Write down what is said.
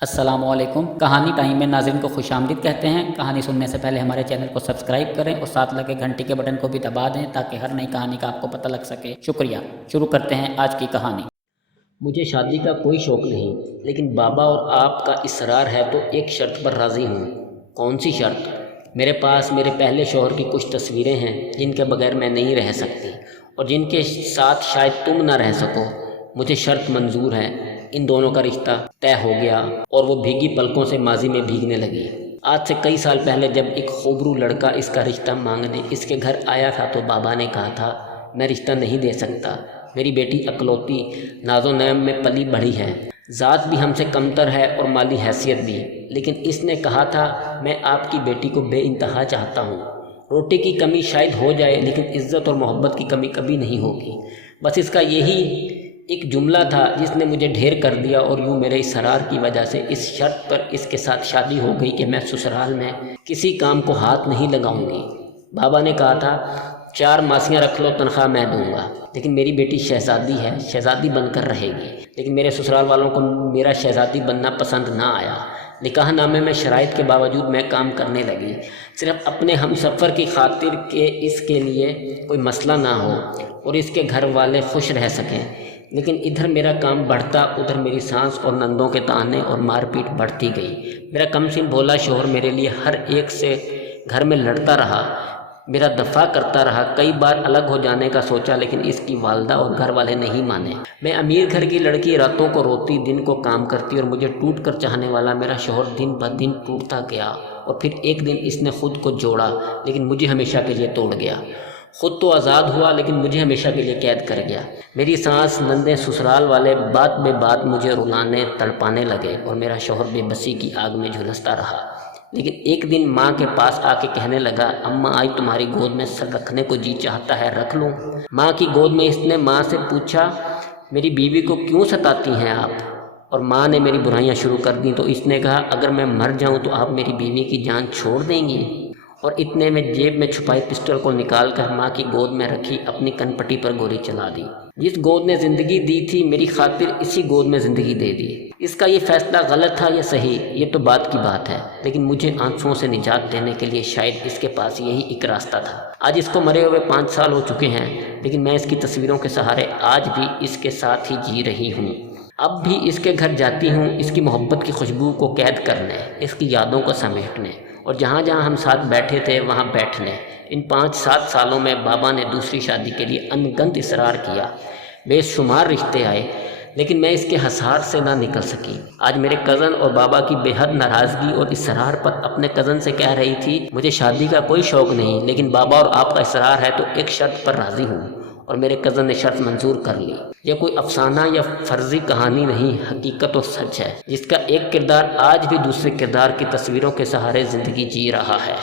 السلام علیکم۔ کہانی ٹائم میں ناظرین کو خوش آمدید کہتے ہیں۔ کہانی سننے سے پہلے ہمارے چینل کو سبسکرائب کریں اور ساتھ لگے گھنٹی کے بٹن کو بھی دبا دیں تاکہ ہر نئی کہانی کا آپ کو پتہ لگ سکے۔ شکریہ۔ شروع کرتے ہیں آج کی کہانی۔ مجھے شادی کا کوئی شوق نہیں، لیکن بابا اور آپ کا اصرار ہے تو ایک شرط پر راضی ہوں۔ کون سی شرط؟ میرے پاس میرے پہلے شوہر کی کچھ تصویریں ہیں جن کے بغیر میں نہیں رہ سکتی اور جن کے ساتھ شاید تم نہ رہ سکو۔ مجھے شرط منظور ہے۔ ان دونوں کا رشتہ طے ہو گیا اور وہ بھیگی پلکوں سے ماضی میں بھیگنے لگی۔ آج سے کئی سال پہلے جب ایک خوبرو لڑکا اس کا رشتہ مانگنے اس کے گھر آیا تھا تو بابا نے کہا تھا میں رشتہ نہیں دے سکتا۔ میری بیٹی اکلوتی ناز و نعم میں پلی بڑھی ہے، ذات بھی ہم سے کمتر ہے اور مالی حیثیت بھی، لیکن اس نے کہا تھا میں آپ کی بیٹی کو بے انتہا چاہتا ہوں۔ روٹی کی کمی شاید ہو جائے لیکن عزت اور محبت کی کمی کبھی نہیں ہوگی۔ بس اس کا یہی ایک جملہ تھا جس نے مجھے ڈھیر کر دیا اور یوں میرے اصرار کی وجہ سے اس شرط پر اس کے ساتھ شادی ہو گئی کہ میں سسرال میں کسی کام کو ہاتھ نہیں لگاؤں گی۔ بابا نے کہا تھا 4 ماسیاں رکھ لو، تنخواہ میں دوں گا، لیکن میری بیٹی شہزادی ہے، شہزادی بن کر رہے گی۔ لیکن میرے سسرال والوں کو میرا شہزادی بننا پسند نہ آیا۔ نکاح نامے میں شرائط کے باوجود میں کام کرنے لگی، صرف اپنے ہم سفر کی خاطر کہ اس کے لیے کوئی مسئلہ نہ ہو اور اس کے گھر والے خوش رہ سکیں۔ لیکن ادھر میرا کام بڑھتا، ادھر میری سانس اور نندوں کے تانے اور مار پیٹ بڑھتی گئی۔ میرا کمسن بھولا شوہر میرے لیے ہر ایک سے گھر میں لڑتا رہا، میرا دفاع کرتا رہا۔ کئی بار الگ ہو جانے کا سوچا لیکن اس کی والدہ اور گھر والے نہیں مانے۔ میں امیر گھر کی لڑکی، راتوں کو روتی دن کو کام کرتی اور مجھے ٹوٹ کر چاہنے والا میرا شوہر دن بہ دن ٹوٹتا گیا اور پھر ایک دن اس نے خود کو جوڑا لیکن مجھے ہمیشہ کے لیے توڑ گیا۔ خود تو آزاد ہوا لیکن مجھے ہمیشہ کے لیے قید کر گیا۔ میری سانس نندے سسرال والے بات بے بات مجھے رلانے تڑپانے لگے اور میرا شوہر بے بسی کی آگ میں جھلستا رہا۔ لیکن ایک دن ماں کے پاس آ کے کہنے لگا اماں آج تمہاری گود میں سر رکھنے کو جی چاہتا ہے، رکھ لوں؟ ماں کی گود میں اس نے ماں سے پوچھا میری بیوی کو کیوں ستاتی ہیں آپ؟ اور ماں نے میری برائیاں شروع کر دیں تو اس نے کہا اگر میں مر جاؤں تو آپ میری بیوی کی جان چھوڑ دیں گی؟ اور اتنے میں جیب میں چھپائی پسٹل کو نکال کر ماں کی گود میں رکھی اپنی کن پٹی پر گولی چلا دی۔ جس گود نے زندگی دی تھی میری خاطر اسی گود میں زندگی دے دی۔ اس کا یہ فیصلہ غلط تھا یا صحیح یہ تو بات کی بات ہے، لیکن مجھے آنسوؤں سے نجات دینے کے لیے شاید اس کے پاس یہی ایک راستہ تھا۔ آج اس کو مرے ہوئے 5 سال ہو چکے ہیں لیکن میں اس کی تصویروں کے سہارے آج بھی اس کے ساتھ ہی جی رہی ہوں۔ اب بھی اس کے گھر جاتی ہوں اس کی محبت کی خوشبو کو قید کرنے، اس کی یادوں کو سمیٹنے اور جہاں جہاں ہم ساتھ بیٹھے تھے وہاں بیٹھنے۔ ان 5-7 سالوں میں بابا نے دوسری شادی کے لیے انگنت اصرار کیا، بے شمار رشتے آئے لیکن میں اس کے حصار سے نہ نکل سکی۔ آج میرے کزن اور بابا کی بے حد ناراضگی اور اصرار پر اپنے کزن سے کہہ رہی تھی مجھے شادی کا کوئی شوق نہیں، لیکن بابا اور آپ کا اصرار ہے تو ایک شرط پر راضی ہوں، اور میرے کزن نے شرط منظور کر لی۔ یہ کوئی افسانہ یا فرضی کہانی نہیں، حقیقت اور سچ ہے جس کا ایک کردار آج بھی دوسرے کردار کی تصویروں کے سہارے زندگی جی رہا ہے۔